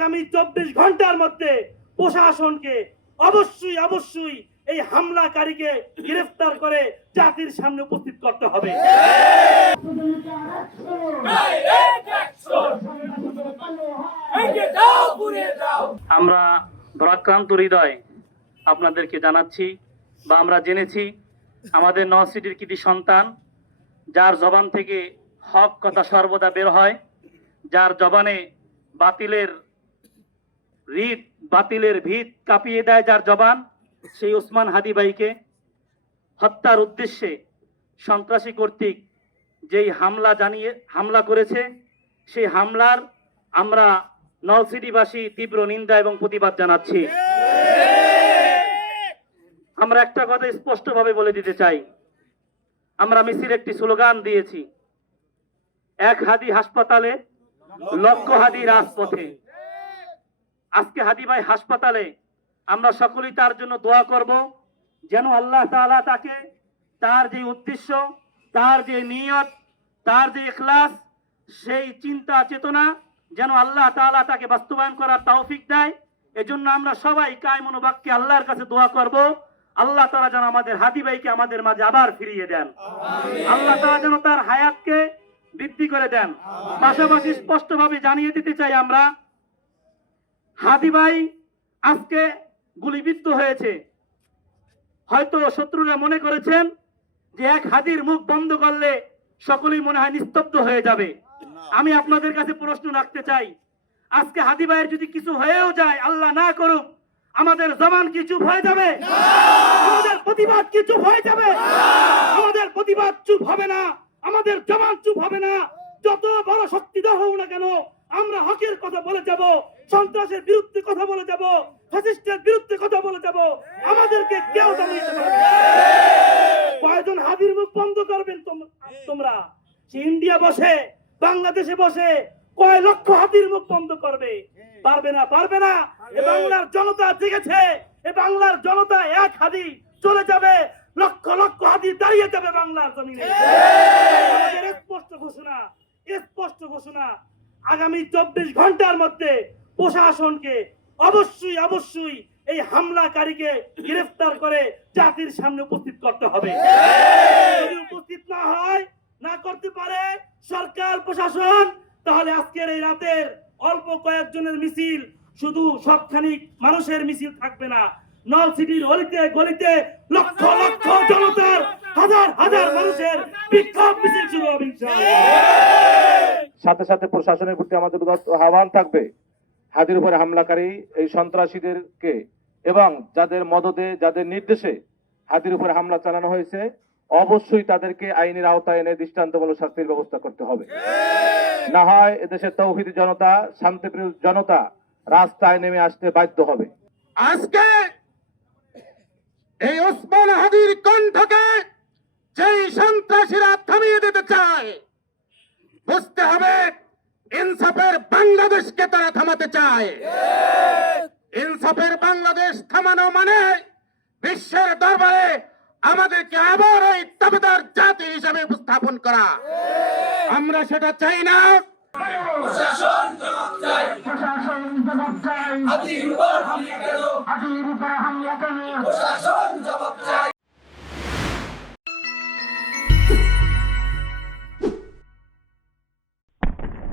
আগামী 24 ঘন্টার মধ্যে প্রশাসনকে অবশ্যই অবশ্যই এই হামলাকারীকে গ্রেফতার করে জাতির সামনে উপস্থিত করতে হবে। আমরা ভারাক্রান্ত হৃদয় আপনাদেরকে জানাচ্ছি বা আমরা জেনেছি আমাদের নওয়াজ সিটির কৃতি সন্তান, যার জবান থেকে হক কথা সর্বদা বের হয়, যার জবানে বাতিলের ভিত কাঁপিয়ে দেয় যার জবান, সেই ওসমান হাদি ভাইকে হত্যার উদ্দেশ্যে সন্ত্রাসী কর্তৃক যেই হামলা করেছে, সেই হামলার আমরা নলসিটিবাসী তীব্র নিন্দা এবং প্রতিবাদ জানাচ্ছি। আমরা একটা কথা স্পষ্টভাবে বলে দিতে চাই, আমরা মিছিল একটি স্লোগান দিয়েছি, এক হাদি হাসপাতালে লক্ষ হাদি রাজপথে। আজকে হাদি ভাই হাসপাতালে, আমরা সকলেই তার জন্য দোয়া করব, যেন আল্লাহ তাআলা তাকে তার যে উদ্দেশ্য, তার যে নিয়ত, তার যে ইখলাস, সেই চিন্তা চেতনা যেন আল্লাহ তাআলা তাকে বাস্তবায়ন করার তৌফিক দেয়। এজন্য আমরা সবাই কায় মনোবাক্যে আল্লাহর কাছে দোয়া করব, আল্লাহ তাআলা যেন আমাদের হাদি ভাইকে আমাদের মাঝে আবার ফিরিয়ে দেন, আল্লাহ তাআলা যেন তার হায়াতকে বৃদ্ধি করে দেন। পাশাপাশি স্পষ্টভাবে জানিয়ে দিতে চাই, আমরা হাদি ভাই আজকে গুলিবিদ্ধ হয়েছে। হয়তো শত্রুরা মনে করেছেন যে এক হাদির মুখ বন্ধ করলে সকলেই মনে হয় নিস্তব্ধ হয়ে যাবে। আমি আপনাদের কাছে প্রশ্ন রাখতে চাই, আজকে হাদি ভাইয়ের যদি কিছু হয়েও যায়, আল্লাহ না করুক, আমাদের জবান কি চুপ হয়ে যাবে? আমাদের প্রতিবাদ কি চুপ হয়ে যাবে? আমাদের প্রতিবাদ চুপ হবে না, আমাদের জবান চুপ হবে না। যত বড় শক্তিধর হোক না কেন, আমরা হকের কথা বলে যাব, সন্ত্রাসের বিরুদ্ধে কথা বলে যাব, ফ্যাসিস্টের বিরুদ্ধে কথা বলে যাব। আমাদেরকে কেউ জানিয়ে পারবে না। কয়জন হাদির মুখ বন্ধ করবেন তোমরা? ইন্ডিয়া বসে, বাংলাদেশে বসে কয় লক্ষ হাদির মুখ বন্ধ করবে? পারবে না, পারবে না। এ বাংলার জনতা জেগেছে, এ বাংলার জনতা এক হাদি চলে যাবে, লক্ষ লক্ষ হাদি দাঁড়িয়ে যাবে বাংলার জমিনে। আমাদের স্পষ্ট ঘোষণা, আগামী 24 ঘন্টার মধ্যে প্রশাসনকে অবশ্যই অবশ্যই এই হামলাকারীকে গ্রেফতার করে জাতির সামনে উপস্থিত করতে হবে। যদি উপস্থিত না হয়, না করতে পারে সরকার প্রশাসন, তাহলে আজকের এই রাতের অল্প কয়েকজনের মিছিল শুধু সবখানি মানুষের মিছিল থাকবে না, নলসিটির অলিতে গলিতে লক্ষ লক্ষ জনতার, হাজার হাজার মানুষের বিক্ষোভ মিছিল শুরু হবে ইনশাআল্লাহ। সাথে সাথে প্রশাসনের প্রতি আমাদের আহ্বান থাকবে, হাদির উপরে হামলাকারী এই সন্ত্রাসীদেরকে এবং যাদের মদদে, যাদের নির্দেশে হাদির উপরে হামলা চালানো হয়েছে, অবশ্যই তাদেরকে আইনের আওতায় এনে দৃষ্টান্তমূলক শাস্তির ব্যবস্থা করতে হবে। না হয় এদেশের তৌহিদি জনতা, শান্তিপ্রিয় জনতা রাস্তায় নেমে আসতে বাধ্য হবে। আজকে এই ওসমান হাদির কণ্ঠকে যেই সন্ত্রাসীরা থামিয়ে দিতে চায়, বুঝতে হবে ইনসাফের বাংলাদেশকে তারা থামাতে চায়। ইনসাফের বাংলাদেশ থামানো মানে বিশ্বের দরবারে আমাদেরকে আবার ওই তাবেদার জাতি হিসেবে উপস্থাপন করা। আমরা সেটা চাই না। প্রশাসন জবাব চাই, হাদির উপর হামলা কেন? প্রশাসন